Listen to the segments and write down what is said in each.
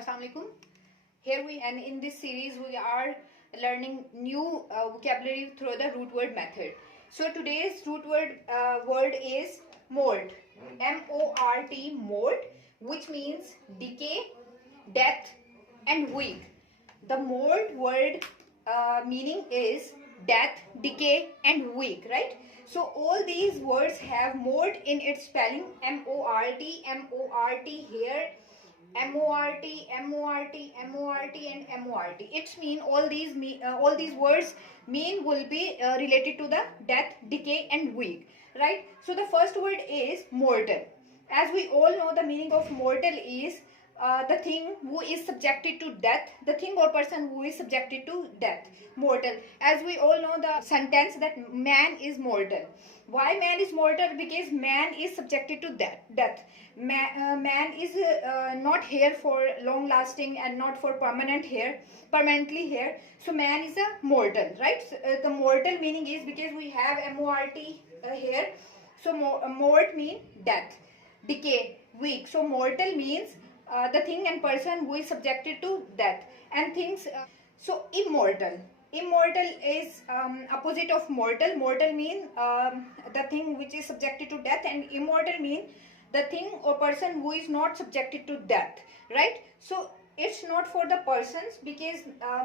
Assalamu alaikum. Here we and in this series we are learning new vocabulary through the root word method. So today's root word is MORT. M-O-R-T, MORT, which means decay, death, and weak. The MORT word meaning is death, decay, and weak, right? So all these words have MORT in its spelling. M-O-R-T, M-O-R-T here. M-O-R-T, M-O-R-T, M-O-R-T, and M-O-R-T. It's mean all these words mean will be related to the death, decay, and weak, right? So the first word is mortal. As we all know, the meaning of mortal is the thing who is subjected to death, the thing or person who is subjected to death, mortal. As we all know the sentence that man is mortal. Why man is mortal? Because man is subjected to death. Man is not here for long lasting and not for permanently here. So man is a mortal, right? So, the mortal meaning is because we have M-O-R-T here. So mort means death, decay, weak. So mortal means the thing and person who is subjected to death, and things. So immortal. Immortal is opposite of mortal. Mortal mean the thing which is subjected to death, and immortal mean the thing or person who is not subjected to death, right? So it's not for the persons because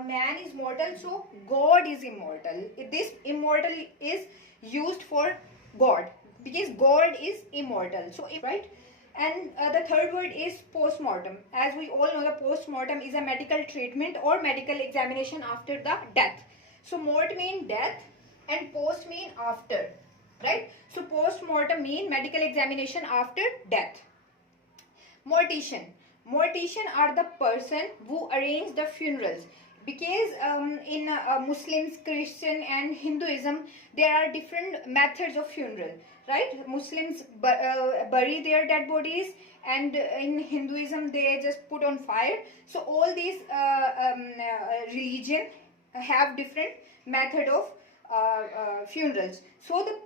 man is mortal, so God is immortal. This immortal is used for God because God is immortal. So right. And the third word is post-mortem. As we all know, the post-mortem is a medical treatment or medical examination after the death. So mort mean death and post mean after, right? So post-mortem mean medical examination after death. Mortician. Mortician are the person who arrange the funerals. Because in Muslims, Christian, and Hinduism, there are different methods of funeral, right? Muslims bury their dead bodies, and in Hinduism they just put on fire. So all these religion have different method of funerals. So the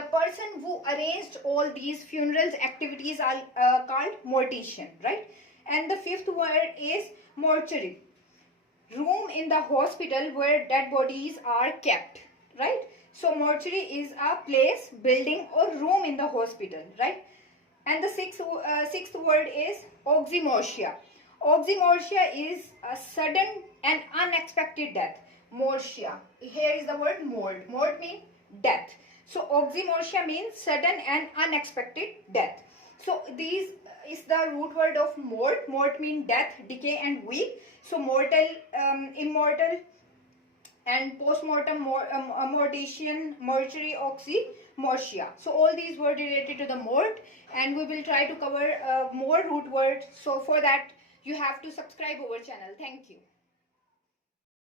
person who arranged all these funerals activities are called mortician, right? And the fifth word is mortuary. Room in the hospital where dead bodies are kept, right? So mortuary is a place, building, or room in the hospital, right? And the sixth word is oxymortia. Oxymortia is a sudden and unexpected death. Mortia. Here is the word mort. Mort means death. So oxymortia means sudden and unexpected death. So these is the root word of mort. Mort means death, decay, and weak. So mortal, immortal, and postmortem, mortician, mortuary, oxymortia. So all these were related to the mort, and we will try to cover more root words. So for that you have to subscribe our channel. Thank you.